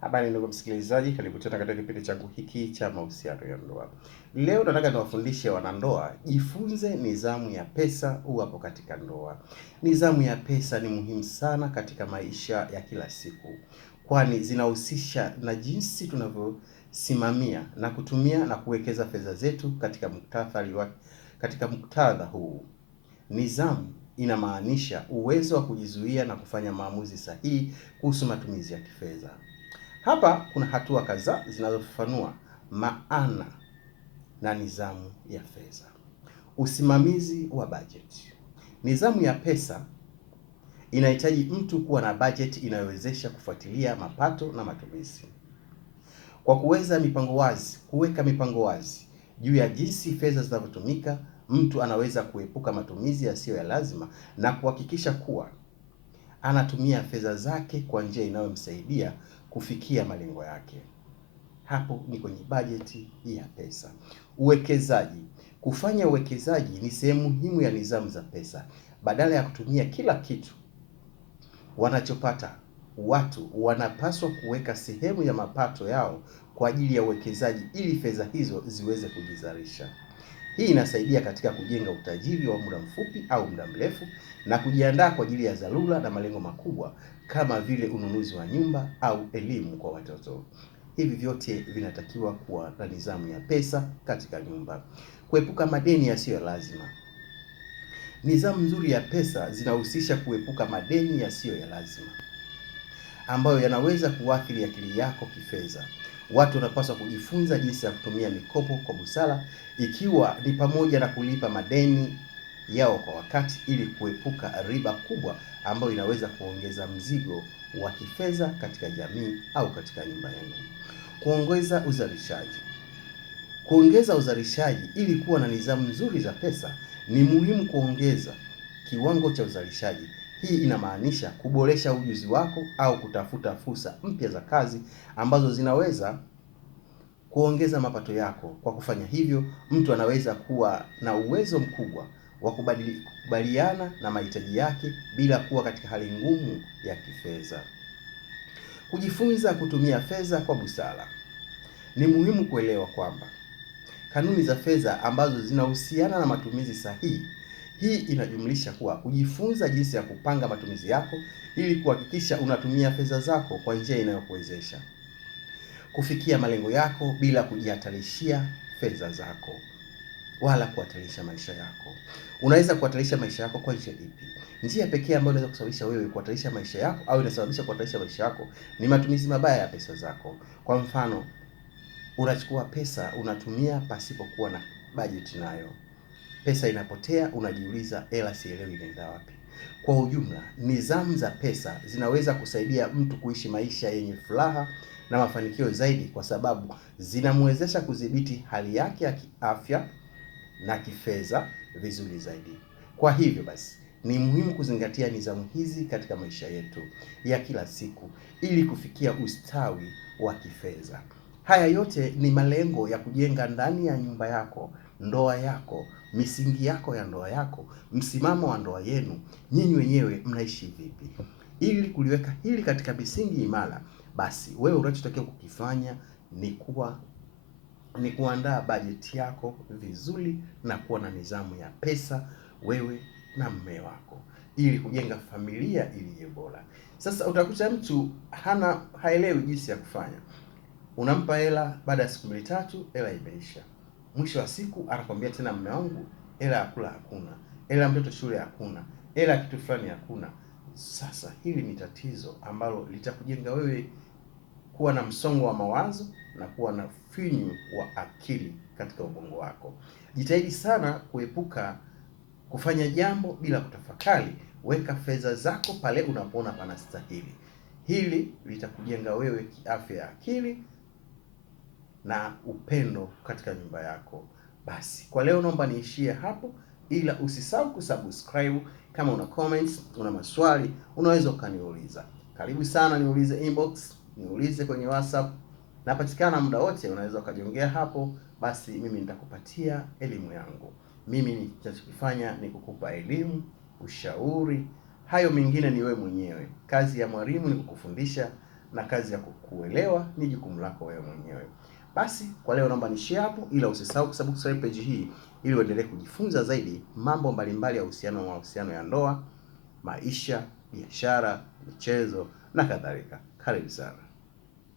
Habari ndugu msikilizaji, karibu tena katika kipindi changu hiki cha mahusiano ya ndoa. Leo nataka niwafundishe wanandoa, jifunze nidhamu ya pesa uwapo katika ndoa. Nidhamu ya pesa ni muhimu sana katika maisha ya kila siku, kwani zinahusisha na jinsi tunavyosimamia na kutumia na kuwekeza fedha zetu katika muktadha huu. Nidhamu inamaanisha uwezo wa kujizuia na kufanya maamuzi sahihi kuhusu matumizi ya kifedha. Hapa kuna hatua kadhaa zinazofafanua maana na nidhamu ya fedha. Usimamizi wa bajeti. Nidhamu ya pesa inahitaji mtu kuwa na bajeti inayowezesha kufuatilia mapato na matumizi. Kwa kuweka mipango wazi juu ya jinsi fedha zinavyotumika, mtu anaweza kuepuka matumizi yasiyo ya lazima na kuhakikisha kuwa anatumia fedha zake kwa njia inayomsaidia kufikia malengo yake. Hapo ni kwenye bajeti ya pesa. Uwekezaji. Kufanya uwekezaji ni sehemu muhimu ya nidhamu za pesa. Badala ya kutumia kila kitu wanachopata, watu wanapaswa kuweka sehemu ya mapato yao kwa ajili ya uwekezaji ili fedha hizo ziweze kujizalisha. Hii inasaidia katika kujenga utajiri wa muda mfupi au muda mrefu na kujiandaa kwa ajili ya dharura na malengo makubwa kama vile ununuzi wa nyumba au elimu kwa watoto. Hivi vyote vinatakiwa kuwa na nidhamu ya pesa katika nyumba. Kuepuka madeni yasiyo lazima. Nidhamu nzuri ya pesa zinahusisha kuepuka madeni yasiyo ya lazima ambayo yanaweza kuathiri akili yako kifedha. Watu wanapaswa kujifunza jinsi ya kutumia mikopo kwa busara, ikiwa ni pamoja na kulipa madeni yao kwa wakati ili kuepuka riba kubwa ambayo inaweza kuongeza mzigo wa kifedha katika jamii au katika nyumba yenu. Kuongeza uzalishaji. Kuongeza uzalishaji ili kuwa na nidhamu nzuri za pesa, ni muhimu kuongeza kiwango cha uzalishaji. Hii inamaanisha kuboresha ujuzi wako au kutafuta fursa mpya za kazi ambazo zinaweza kuongeza mapato yako. Kwa kufanya hivyo, mtu anaweza kuwa na uwezo mkubwa wa kukubaliana na mahitaji yake bila kuwa katika hali ngumu ya kifedha. Kujifunza kutumia fedha kwa busara. Ni muhimu kuelewa kwamba kanuni za fedha ambazo zinahusiana na matumizi sahihi. Hii inajumlisha kujifunza jinsi ya kupanga matumizi yako ili kuhakikisha unatumia fedha zako kwa njia inayokuwezesha kufikia malengo yako bila kujihatarishia fedha zako wala kuhatarisha maisha yako. Unaweza kuhatarisha maisha yako kwa njia ipi? Njia pekee ambayo inaweza kusababisha wewe kuhatarisha maisha yako au inasababisha kuhatarisha maisha yako ni matumizi mabaya ya pesa zako. Kwa mfano, unachukua pesa unatumia pasipokuwa na bajeti nayo. Pesa inapotea, unajiuliza hela sielewi inaenda wapi. Kwa ujumla, nidhamu za pesa zinaweza kusaidia mtu kuishi maisha yenye furaha na mafanikio zaidi, kwa sababu zinamwezesha kudhibiti hali yake ya kiafya na kifedha vizuri zaidi. Kwa hivyo basi, ni muhimu kuzingatia nidhamu hizi katika maisha yetu ya kila siku ili kufikia ustawi wa kifedha. Haya yote ni malengo ya kujenga ndani ya nyumba yako, ndoa yako, misingi yako ya ndoa yako, msimamo wa ndoa yenu, nyinyi wenyewe mnaishi vipi. Ili kuliweka hili katika misingi imara, basi wewe unachotakiwa kukifanya ni kuandaa bajeti yako vizuri na kuwa na nidhamu ya pesa wewe na mume wako ili kujenga familia iliyo bora. Sasa utakuta mtu haelewi jinsi ya kufanya. Unampa hela, baada ya siku 2-3 hela imeisha. Mwisho wa siku anakwambia tena, mume wangu, hela ya kula hakuna, hela ya mtoto shule hakuna, hela ya kitu fulani hakuna. Sasa hili ni tatizo ambalo litakujenga wewe kuwa na msongo wa mawazo na kuwa na finyu wa akili katika ubongo wako. Jitahidi sana kuepuka kufanya jambo bila kutafakari. Weka fedha zako pale unapoona panastahili. Hili litakujenga wewe kiafya ya akili na upendo katika nyumba yako. Basi kwa leo naomba niishie hapo, ila usisahau kusubscribe. Kama una comments, una maswali, unaweza ukaniuliza. Karibu sana, niulize inbox, niulize kwenye WhatsApp. Napatikana muda wote, unaweza ukajiongea hapo, basi mimi nitakupatia elimu yangu. Mimi ninachokifanya ni kukupa elimu, ushauri. Hayo mengine ni wewe mwenyewe. Kazi ya mwalimu ni kukufundisha, na kazi ya kukuelewa ni jukumu lako wewe mwenyewe. Basi kwa leo naomba nishie hapo, ila usisahau kusubscribe page hii ili uendelee kujifunza zaidi mambo mbalimbali ya mahusiano ya ndoa, maisha, biashara, michezo na kadhalika. Karibu sana.